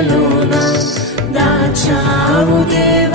గుండెలోన దాచావు దేవ